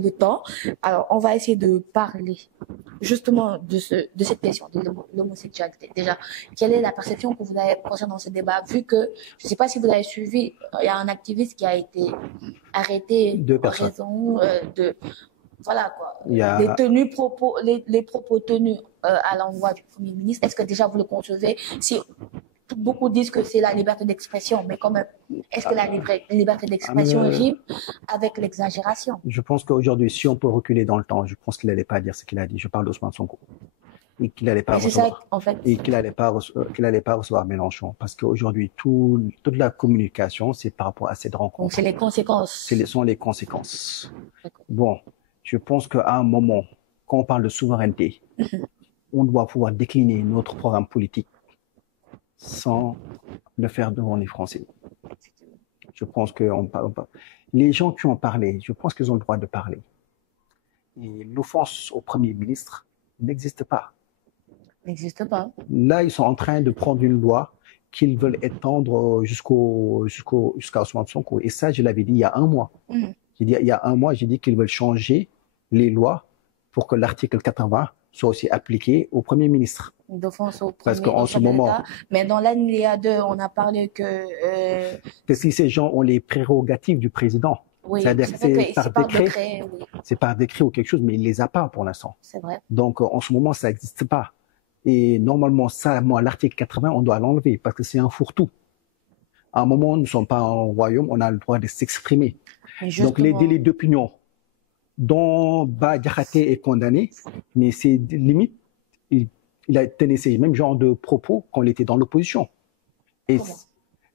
le temps. Alors, on va essayer de parler justement de cette question de l'homosexualité. Déjà, quelle est la perception que vous avez concernant ce débat, vu que, je ne sais pas si vous avez suivi, il y a un activiste qui a été arrêté en raison de, voilà quoi, les propos tenus à l'endroit du Premier ministre. Est-ce que déjà vous le concevez? Si beaucoup disent que c'est la liberté d'expression, mais quand même, est-ce que la liberté d'expression rime avec l'exagération? Je pense qu'aujourd'hui, si on peut reculer dans le temps, je pense qu'il n'allait pas dire ce qu'il a dit. Je parle d'Ousmane Sonko. Et qu'il n'allait pas recevoir, qu'il allait pas recevoir Mélenchon. Parce qu'aujourd'hui, toute la communication, c'est par rapport à cette rencontre. Donc, c'est les conséquences. Ce sont les conséquences. Bon, je pense qu'à un moment, quand on parle de souveraineté, on doit pouvoir décliner notre programme politique sans le faire devant les Français. Je pense que les gens qui ont parlé, je pense qu'ils ont le droit de parler. Et l'offense au Premier ministre n'existe pas. N'existe pas. Là, ils sont en train de prendre une loi qu'ils veulent étendre jusqu'à Ousmane Sonko. Et ça, je l'avais dit il y a un mois. Il y a un mois, j'ai dit qu'ils veulent changer les lois pour que l'article 80 soit aussi appliqué au Premier ministre. D'offense au Parce qu'en ce moment, mais dans l'alinéa 2, on a parlé que si ces gens ont les prérogatives du président, oui, c'est-à-dire que c'est par décret, oui. C'est par décret ou quelque chose, mais il les a pas pour l'instant. C'est vrai. Donc en ce moment, ça n'existe pas. Et normalement, ça, moi, l'article 80, on doit l'enlever parce que c'est un fourre-tout. À un moment, nous ne sommes pas en royaume, on a le droit de s'exprimer. Donc les délits d'opinion dont Bah Diakhaté est condamné, mais c'est limite, il a tenu ces mêmes genres de propos quand il était dans l'opposition. Et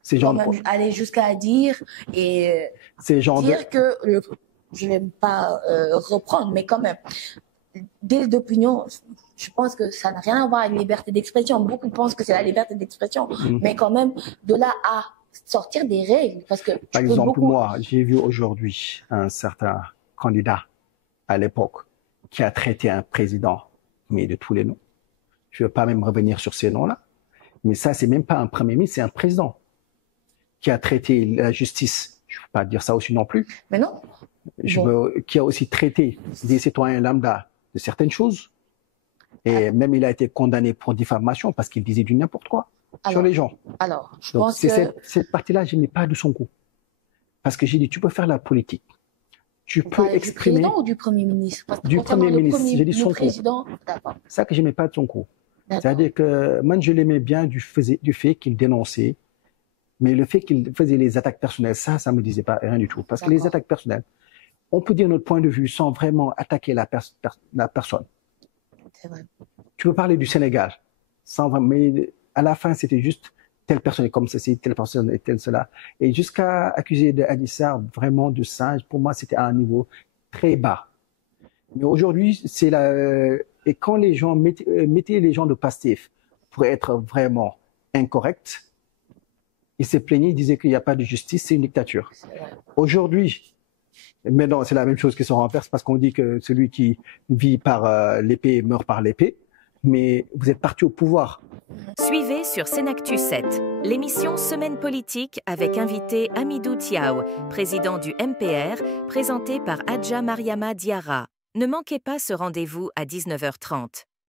ces gens même aller jusqu'à dire que je ne vais pas reprendre, mais quand même, délit d'opinion, je pense que ça n'a rien à voir avec la liberté d'expression. Beaucoup pensent que c'est la liberté d'expression, mais quand même, de là à sortir des règles, parce que par exemple, moi, j'ai vu aujourd'hui un certain candidat à l'époque qui a traité un président, mais de tous les noms. Je ne veux pas même revenir sur ces noms-là, mais ça, c'est même pas un premier ministre, c'est un président qui a traité la justice. Je ne veux pas dire ça aussi non plus. Mais non. Qui a aussi traité des citoyens lambda de certaines choses. Et même il a été condamné pour diffamation parce qu'il disait du n'importe quoi sur les gens. Alors, je donc, pense que cette partie-là, je n'ai pas de son goût. Parce que j'ai dit, tu peux faire la politique. Tu peux exprimer. Du président ou du Premier ministre? Du Premier ministre. J'ai dit son coup. C'est ça que je n'aimais pas de son coup. C'est-à-dire que moi, je l'aimais bien du fait qu'il dénonçait. Mais le fait qu'il faisait les attaques personnelles, ça ne me disait pas rien du tout. Parce que les attaques personnelles, on peut dire notre point de vue sans vraiment attaquer la personne. C'est vrai. Tu peux parler du Sénégal, sans vraiment, mais à la fin, c'était juste telle personne est comme ceci, telle personne est telle cela. Et jusqu'à accuser de Adji Sarr vraiment de singe, pour moi, c'était à un niveau très bas. Mais aujourd'hui, c'est et quand les gens mettaient les gens de Pastef pour être vraiment incorrects, ils se plaignaient, ils disaient qu'il n'y a pas de justice, c'est une dictature. Aujourd'hui, maintenant, c'est la même chose qui se renverse parce qu'on dit que celui qui vit par l'épée meurt par l'épée. Mais vous êtes parti au pouvoir. Suivez sur Senactu 7 l'émission Semaine politique avec invité Hamidou Tiaw, président du MPR, présenté par Adja Mariama Diarra. Ne manquez pas ce rendez-vous à 19h30.